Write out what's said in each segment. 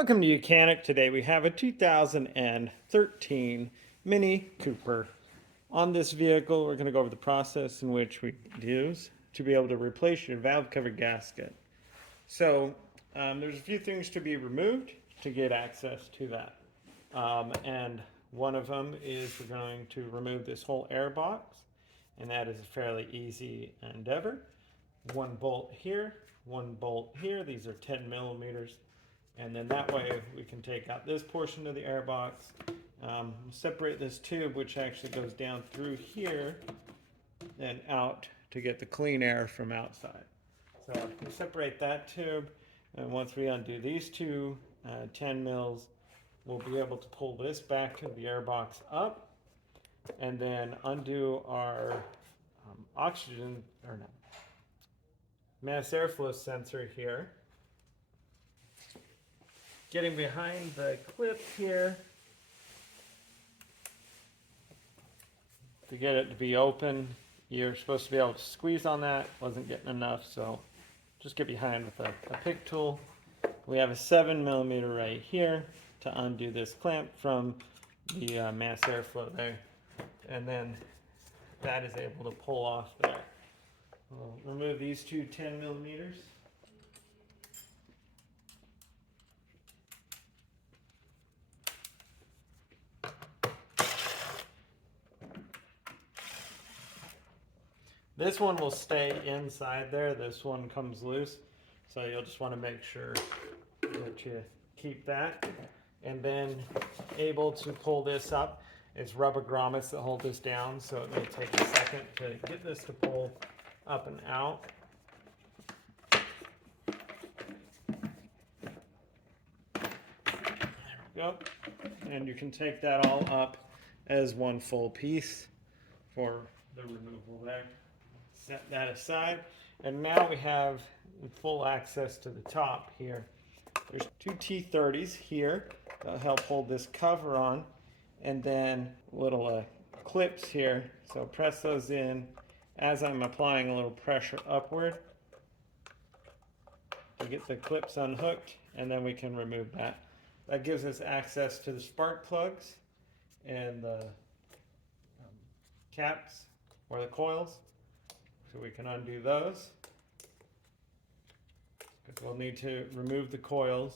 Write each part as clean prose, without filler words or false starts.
Welcome to Mechanic. Today we have a 2013 Mini Cooper. On this vehicle, we're going to go over the process in which we use to be able to replace your valve cover gasket. So there's a few things to be removed to get access to that. And one of them is we're going to remove this whole air box, and that is a fairly easy endeavor. One bolt here, one bolt here. These are 10 millimeters. And then that way we can take out this portion of the air box, separate this tube, which actually goes down through here and out to get the clean air from outside. So we separate that tube, and once we undo these two 10 mils, we'll be able to pull this back to the air box up, and then undo our oxygen, or no, mass airflow sensor here. Getting behind the clip here to get it to be open, you're supposed to be able to squeeze on that. Wasn't getting enough, so just get behind with a pick tool. We have a 7 millimeter right here to undo this clamp from the mass airflow there, and then that is able to pull off there. We'll remove these two 10 millimeters. This one will stay inside there. This one comes loose. So you'll just want to make sure that you keep that. And then able to pull this up. It's rubber grommets that hold this down. So it may take a second to get this to pull up and out. There we go. And you can take that all up as one full piece for the removal there. Set that aside, and now we have full access to the top here. There's two T30s here that'll help hold this cover on, and then little clips here. So press those in as I'm applying a little pressure upward to get the clips unhooked, and then we can remove that. That gives us access to the spark plugs and the caps or the coils. So we can undo those. Because we'll need to remove the coils.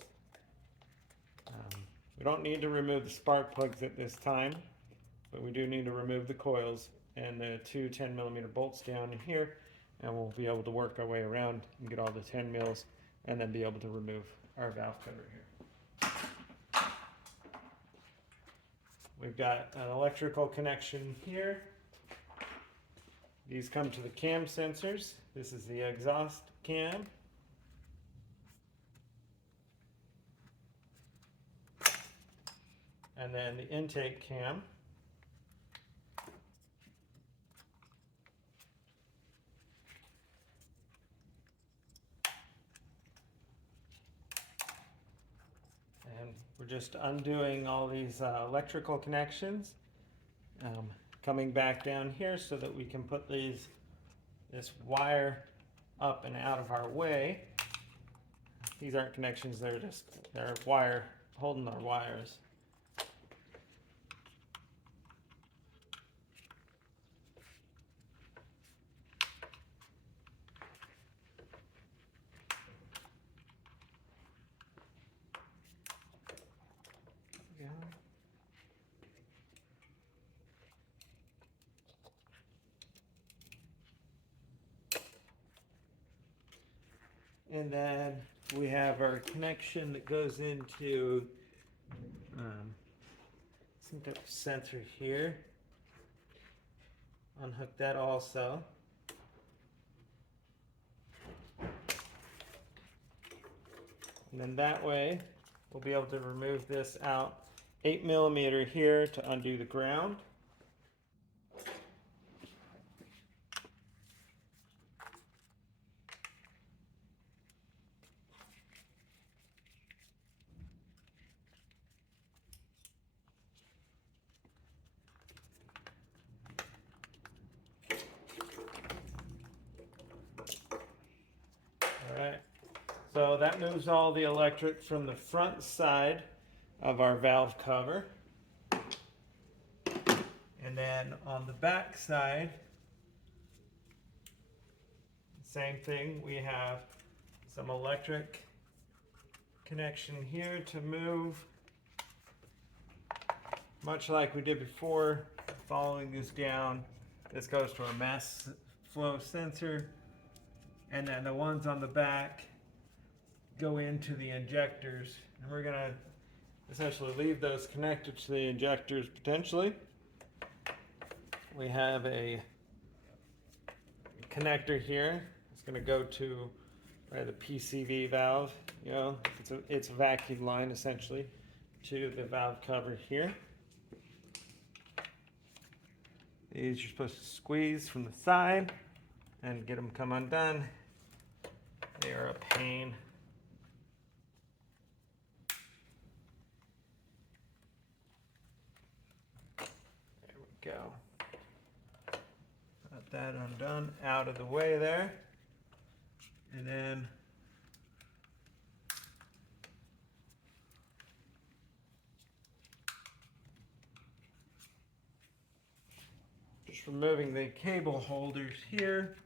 We don't need to remove the spark plugs at this time, but we do need to remove the coils and the two 10 millimeter bolts down in here, and we'll be able to work our way around and get all the 10 mils and then be able to remove our valve cover here. We've got an electrical connection here. These come to the cam sensors. This is the exhaust cam. And then the intake cam. And we're just undoing all these electrical connections. Coming back down here so that we can put this wire up and out of our way. These aren't connections, they're wire holding our wires. Yeah. And then we have our connection that goes into some type of sensor here. Unhook that also. And then that way we'll be able to remove this out 8 millimeter here to undo the ground. Alright, So that moves all the electric from the front side of our valve cover. And then on the back side, same thing, we have some electric connection here to move, much like we did before, following this down. This goes to our mass flow sensor, and then the ones on the back go into the injectors, and we're going to essentially leave those connected to the injectors potentially. We have a connector here. It's going to go to the PCV valve. You know, it's a vacuum line essentially to the valve cover here. These you're supposed to squeeze from the side and get them come undone. They are a pain. There we go. Got that undone, out of the way there. And then just removing the cable holders here.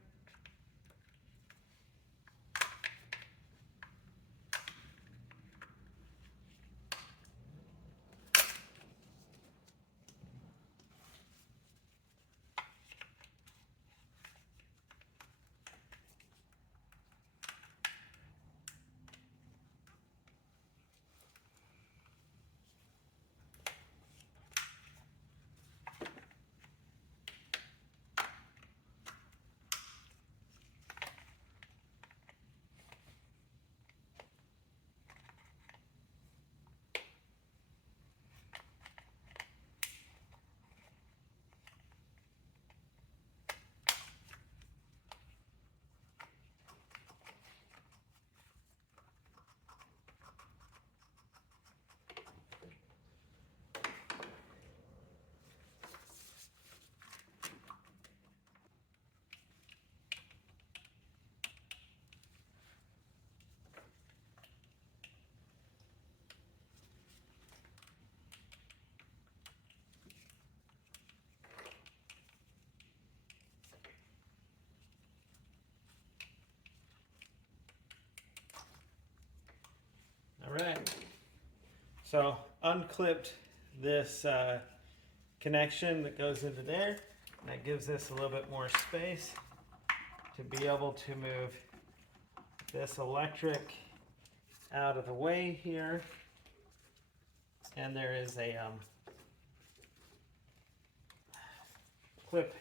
All right, so unclipped this connection that goes into there. And that gives us a little bit more space to be able to move this electric out of the way here. And there is a clip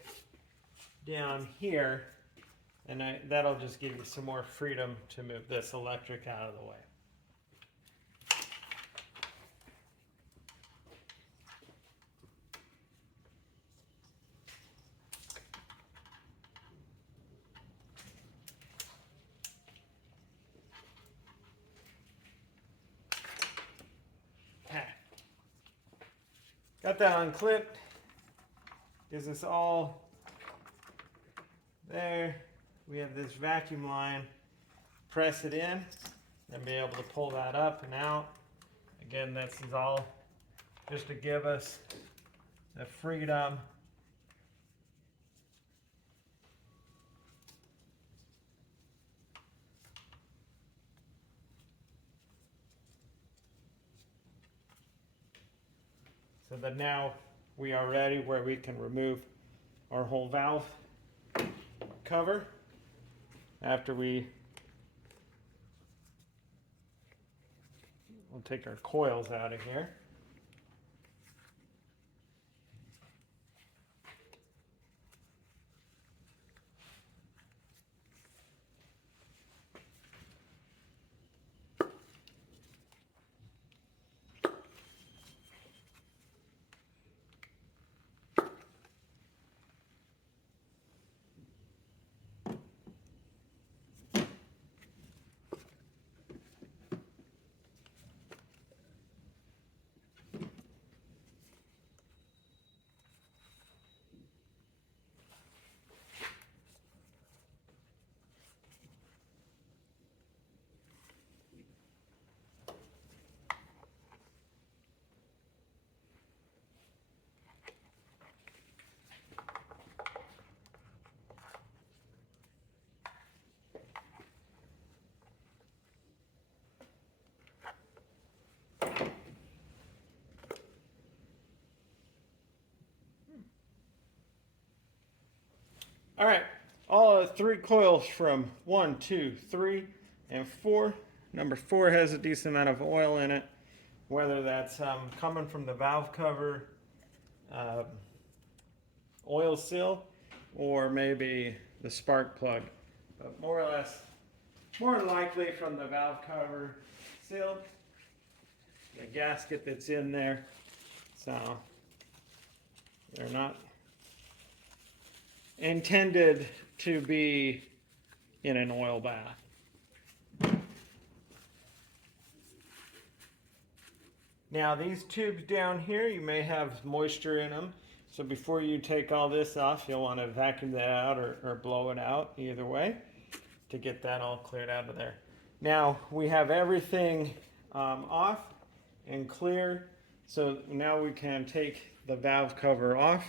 down here, and that'll just give you some more freedom to move this electric out of the way. Got that unclipped. Gives us all there. We have this vacuum line. Press it in and be able to pull that up and out. Again, this is all just to give us the freedom so that now we are ready where we can remove our whole valve cover after we'll take our coils out of here. All right, all 3 coils from 1, 2, 3, and 4. Number 4 has a decent amount of oil in it, whether that's coming from the valve cover uh, oil seal or maybe the spark plug, but more or less, more likely from the valve cover seal, the gasket that's in there. So they're not intended to be in an oil bath. Now these tubes down here, you may have moisture in them. So before you take all this off, you'll want to vacuum that out or blow it out, either way, to get that all cleared out of there. Now we have everything off and clear. So now we can take the valve cover off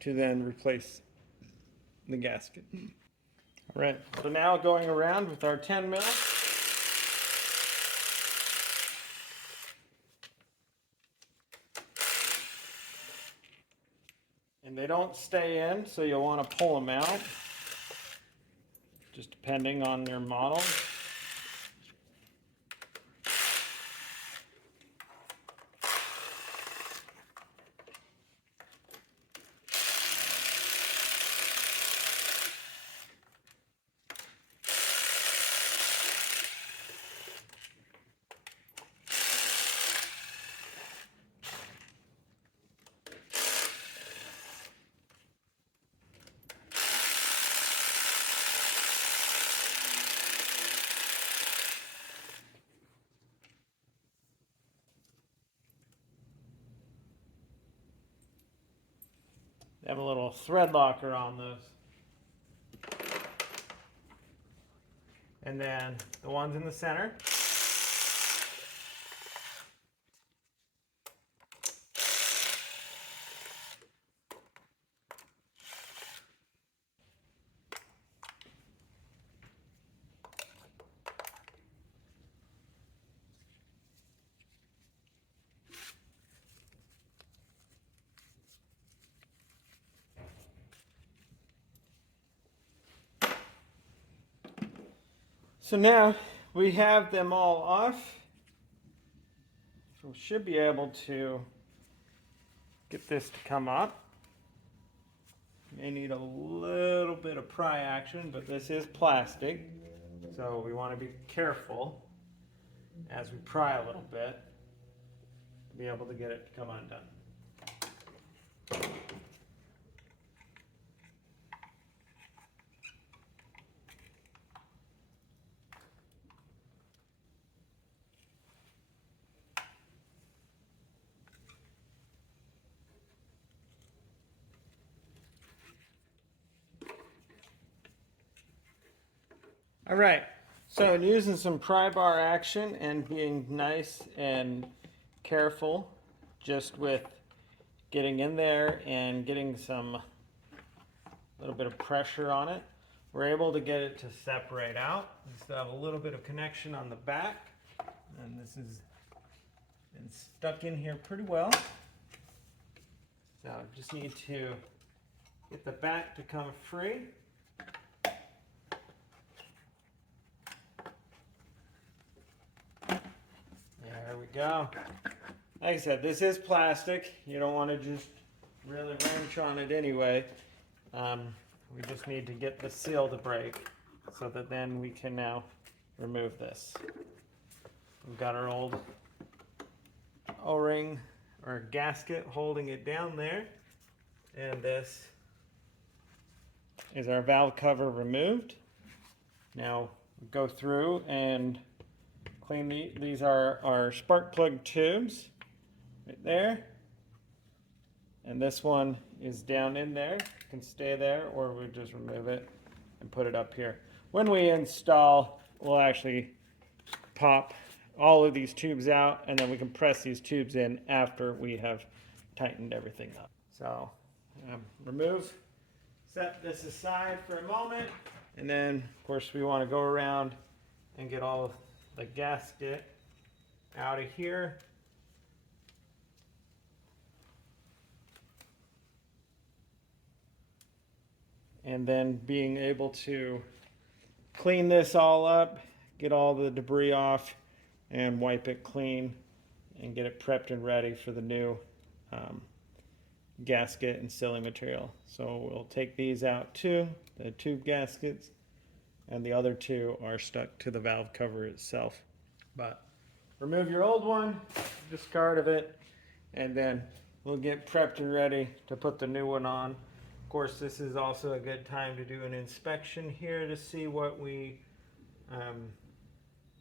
to then replace the gasket. All right, so now going around with our 10 mil. And they don't stay in, so you'll want to pull them out, just depending on your model. They have a little thread locker on those. And then the ones in the center. So now we have them all off. So we should be able to get this to come up. May need a little bit of pry action, but this is plastic, so we want to be careful as we pry a little bit to be able to get it to come undone. All right, so using some pry bar action and being nice and careful just with getting in there and getting some little bit of pressure on it, we're able to get it to separate out. We still have a little bit of connection on the back, and this has been stuck in here pretty well. So just need to get the back to come free. There we go. Like I said, this is plastic. You don't want to just really wrench on it anyway. We just need to get the seal to break so that then we can now remove this. We've got our old O-ring or gasket holding it down there. And this is our valve cover removed. Now we go through and clean these are our spark plug tubes right there. And this one is down in there. It can stay there, or we just remove it and put it up here. When we install, we'll actually pop all of these tubes out, and then we can press these tubes in after we have tightened everything up. So set this aside for a moment, and then of course we want to go around and get all of the gasket out of here. and then being able to clean this all up, get all the debris off, and wipe it clean and get it prepped and ready for the new um, gasket and sealing material. So we'll take these out too, the tube gaskets, and the other two are stuck to the valve cover itself. But remove your old one, discard of it, and then we'll get prepped and ready to put the new one on. Of course, this is also a good time to do an inspection here to see what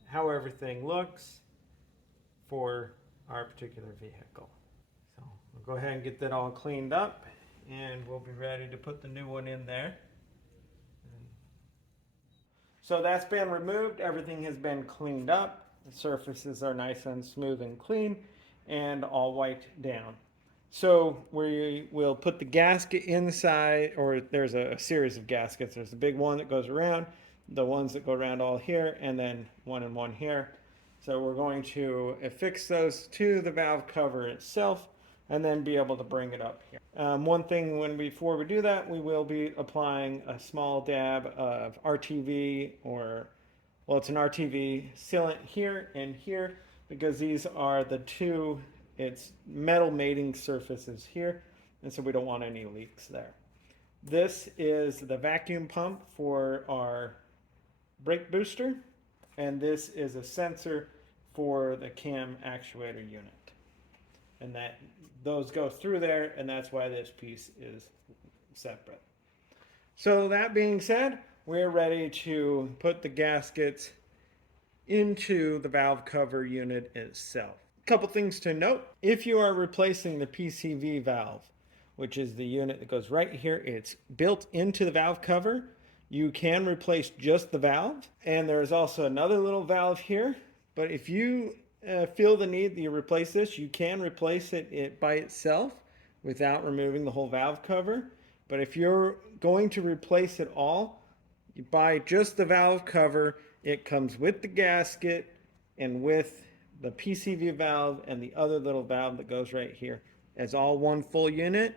how everything looks for our particular vehicle. So we'll go ahead and get that all cleaned up, and we'll be ready to put the new one in there. So that's been removed. Everything has been cleaned up. The surfaces are nice and smooth and clean and all wiped down. So we will put the gasket inside, or there's a series of gaskets. There's the big one that goes around, the ones that go around all here, and then one and one here. So we're going to affix those to the valve cover itself and then be able to bring it up here. One thing before we do that, we will be applying a small dab of RTV, or, well, it's an RTV sealant here and here, because these are the two, it's metal mating surfaces here, and so we don't want any leaks there. This is the vacuum pump for our brake booster, and this is a sensor for the cam actuator unit. And those go through there, and that's why this piece is separate. So that being said, we're ready to put the gaskets into the valve cover unit itself. A couple things to note. If you are replacing the PCV valve, which is the unit that goes right here, it's built into the valve cover. You can replace just the valve, and there's also another little valve here. But if you feel the need that you replace this, you can replace it by itself without removing the whole valve cover. But if you're going to replace it all, you buy just the valve cover. It comes with the gasket and with the PCV valve and the other little valve that goes right here. As all one full unit,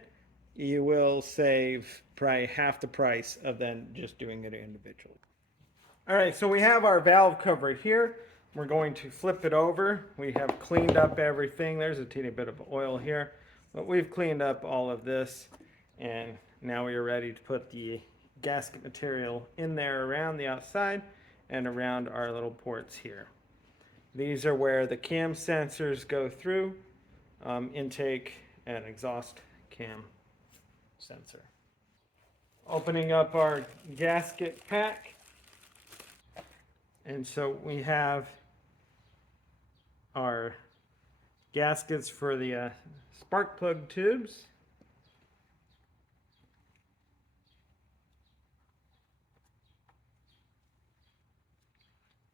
you will save probably half the price of then just doing it individually. All right, so we have our valve cover here. We're going to flip it over. We have cleaned up everything. There's a teeny bit of oil here, but we've cleaned up all of this, and now we are ready to put the gasket material in there around the outside and around our little ports here. These are where the cam sensors go through, intake and exhaust cam sensor. Opening up our gasket pack, and so we have our gaskets for the spark plug tubes.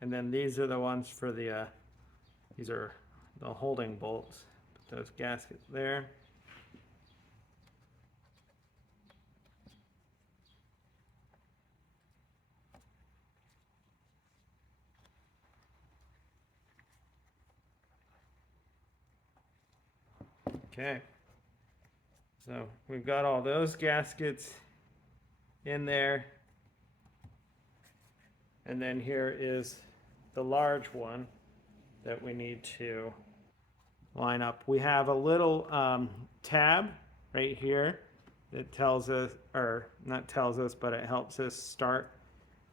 And then these are the ones for the, these are the holding bolts. Put those gaskets there. Okay, so we've got all those gaskets in there, and then here is the large one that we need to line up. We have a little tab right here that tells us, or not tells us, but it helps us start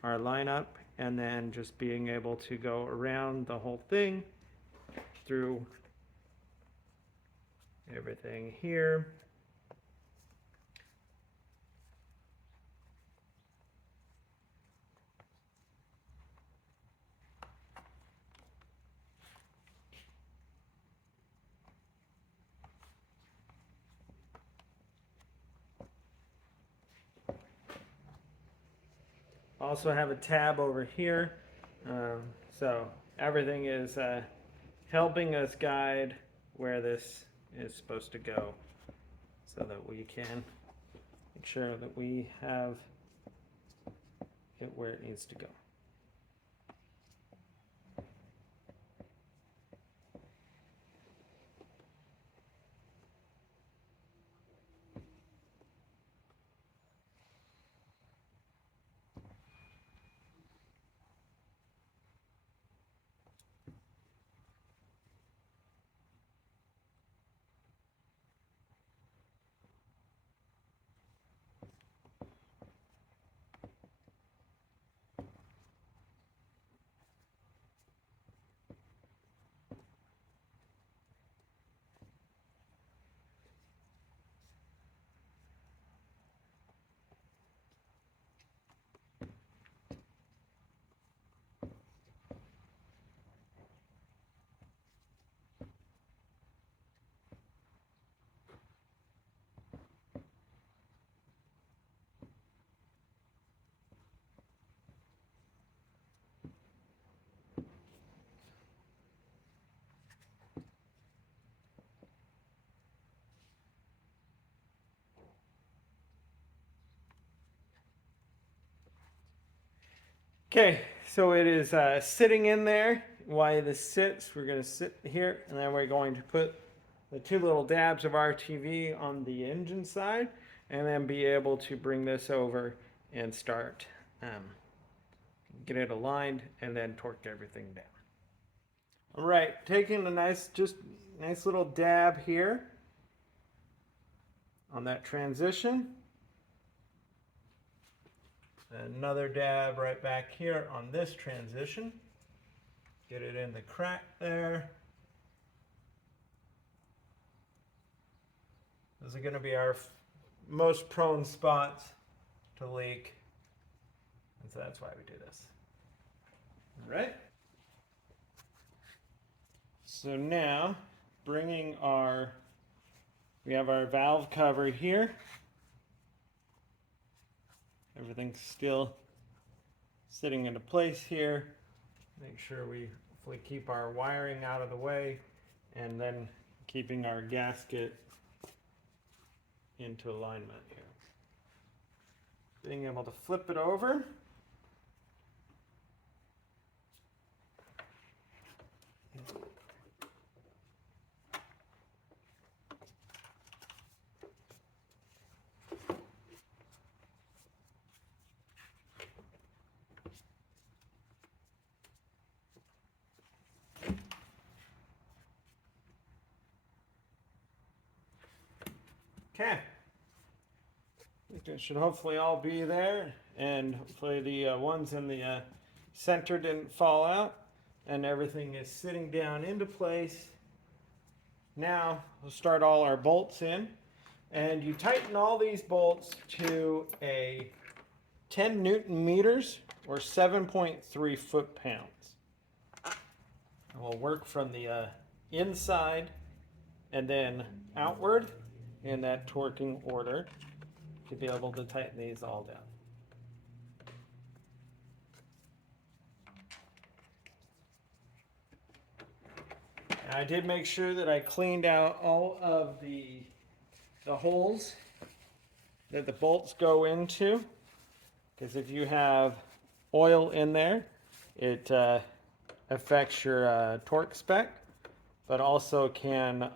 our lineup, and then just being able to go around the whole thing through everything here. Also have a tab over here, so everything is helping us guide where this is supposed to go, so that we can make sure that we have it where it needs to go. Okay, so it is sitting in there. While this sits, we're going to sit here, and then we're going to put the two little dabs of RTV on the engine side, and then be able to bring this over and start, get it aligned, and then torque everything down. All right, taking a nice little dab here on that transition. Another dab right back here on this transition. Get it in the crack there. Those are going to be our most prone spots to leak. And so that's why we do this. All right. So now, we have our valve cover here. Everything's still sitting into place here. Make sure we keep our wiring out of the way, and then keeping our gasket into alignment here. Being able to flip it over. Okay. It should hopefully all be there, and hopefully the ones in the center didn't fall out, and everything is sitting down into place. Now we'll start all our bolts in, and you tighten all these bolts to a 10 Newton meters or 7.3 foot-pounds. And we'll work from the inside and then outward in that torquing order to be able to tighten these all down. I did make sure that I cleaned out all of the holes that the bolts go into, because if you have oil in there, it affects your torque spec, but also can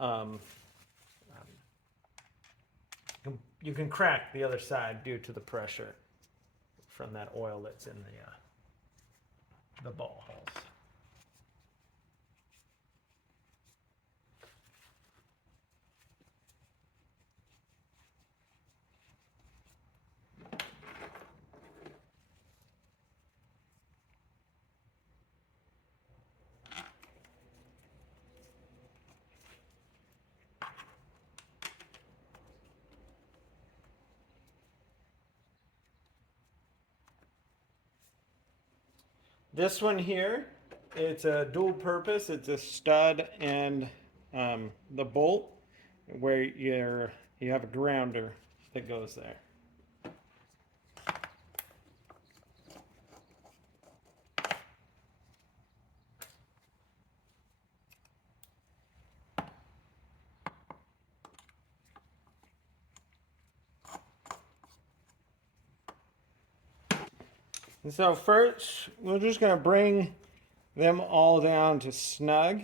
you can crack the other side due to the pressure from that oil that's in the ball holes. This one here, it's a dual purpose. It's a stud and the bolt where you have a grounder that goes there. And so first, we're just going to bring them all down to snug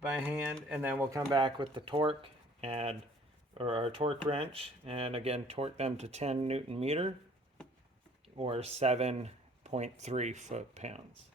by hand, and then we'll come back with the torque or our torque wrench, and again torque them to 10 Newton meter or 7.3 foot-pounds.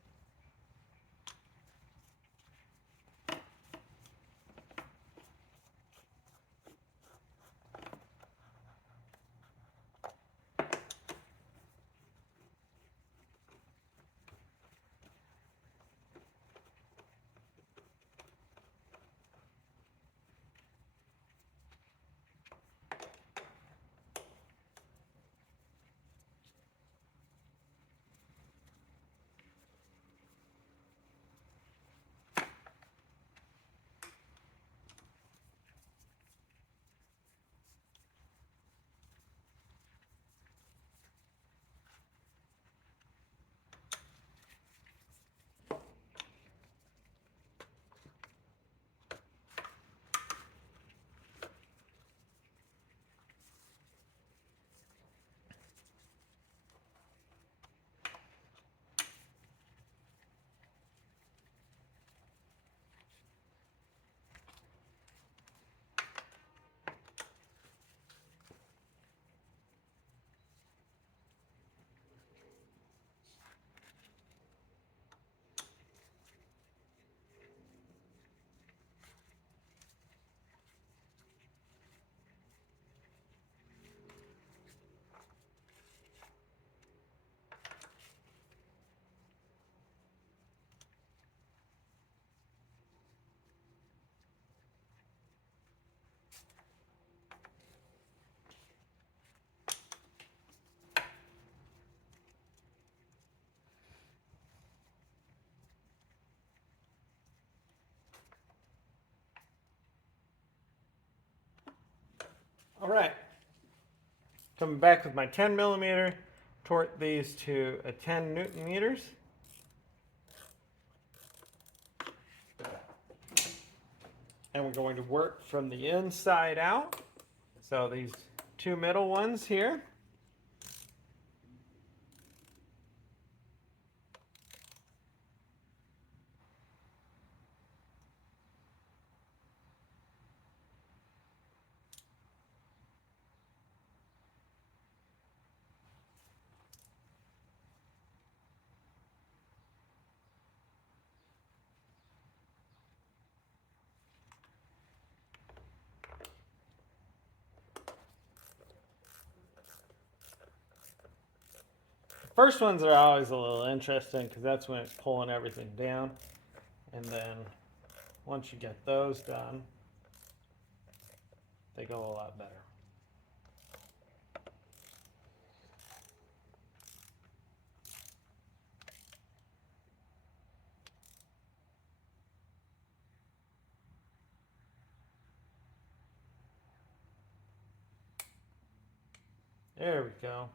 All right, coming back with my 10 millimeter, torque these to a 10 Newton meters. And we're going to work from the inside out. So these two middle ones here. First ones are always a little interesting because that's when it's pulling everything down. And then once you get those done, they go a lot better. There we go.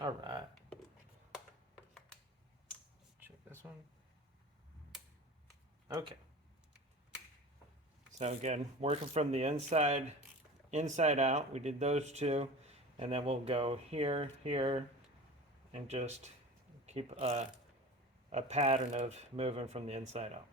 All right. Check this one. Okay. So again, working from the inside out, we did those two, and then we'll go here, here, and just keep a pattern of moving from the inside out.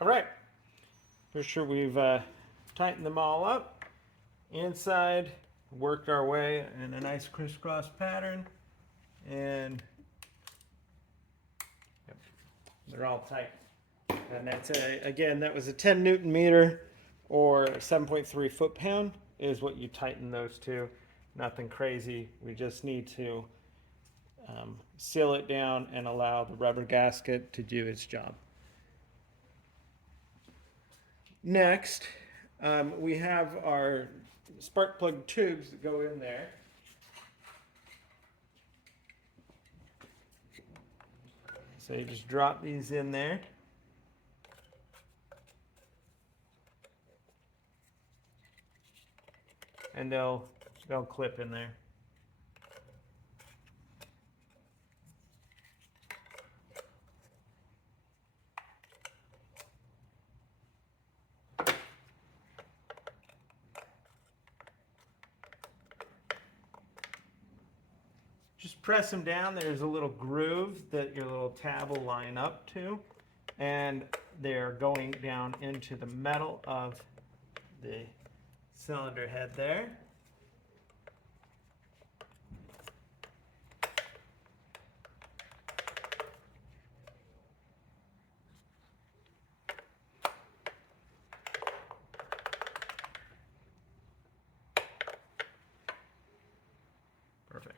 All right, for sure we've tightened them all up. Inside, worked our way in a nice crisscross pattern, and yep, they're all tight. And that's again, that was a 10 Newton meter or 7.3 foot-pound is what you tighten those to. Nothing crazy. We just need to seal it down and allow the rubber gasket to do its job. Next, we have our spark plug tubes that go in there. So you just drop these in there. And they'll clip in there. Just press them down. There's a little groove that your little tab will line up to, and they're going down into the metal of the cylinder head there. Perfect.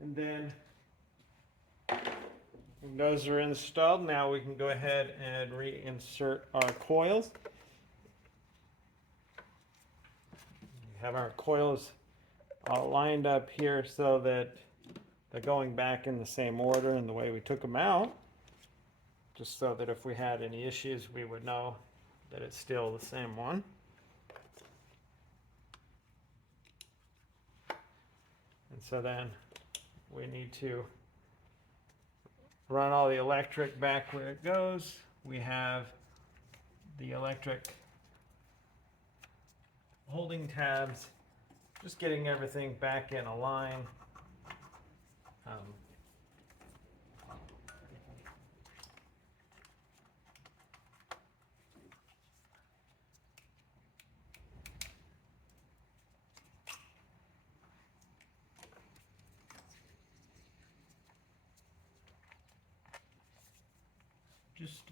And then when those are installed, now we can go ahead and reinsert our coils. We have our coils all lined up here so that they're going back in the same order and the way we took them out, just so that if we had any issues, we would know that it's still the same one. And so then we need to run all the electric back where it goes. We have the electric holding tabs, just getting everything back in a line. Just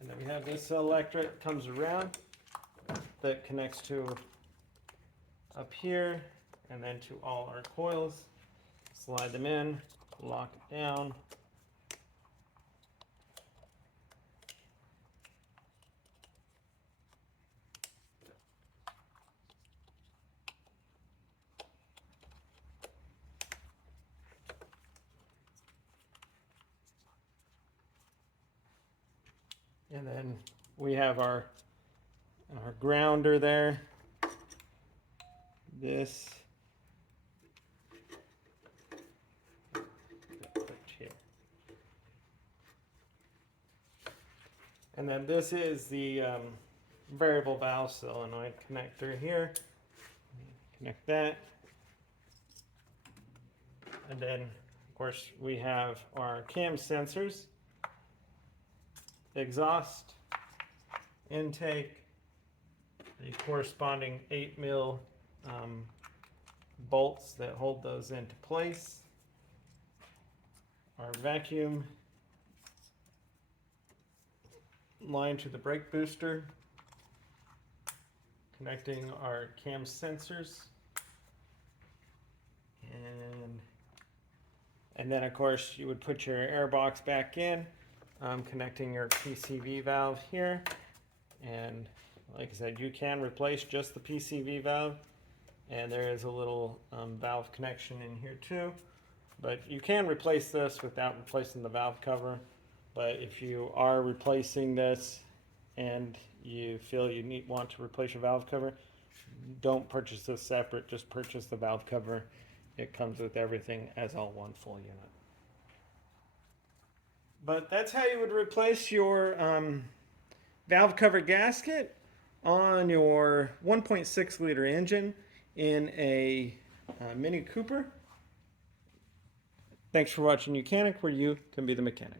and then we have this electric comes around that connects to up here and then to all our coils. Slide them in, lock it down. And then we have our grounder there. This here. And then this is the variable valve solenoid connector here. Connect that. And then, of course, we have our cam sensors, exhaust, intake, the corresponding 8mm bolts that hold those into place, our vacuum line to the brake booster, connecting our cam sensors, and then of course you would put your air box back in, connecting your PCV valve here. And like I said, you can replace just the PCV valve, and there is a little valve connection in here too, but you can replace this without replacing the valve cover. But if you are replacing this and you feel you want to replace your valve cover, don't purchase this separate, just purchase the valve cover. It comes with everything as all one full unit. But that's how you would replace your valve cover gasket on your 1.6 liter engine in a Mini Cooper. Thanks for watching Mechanic, where you can be the mechanic.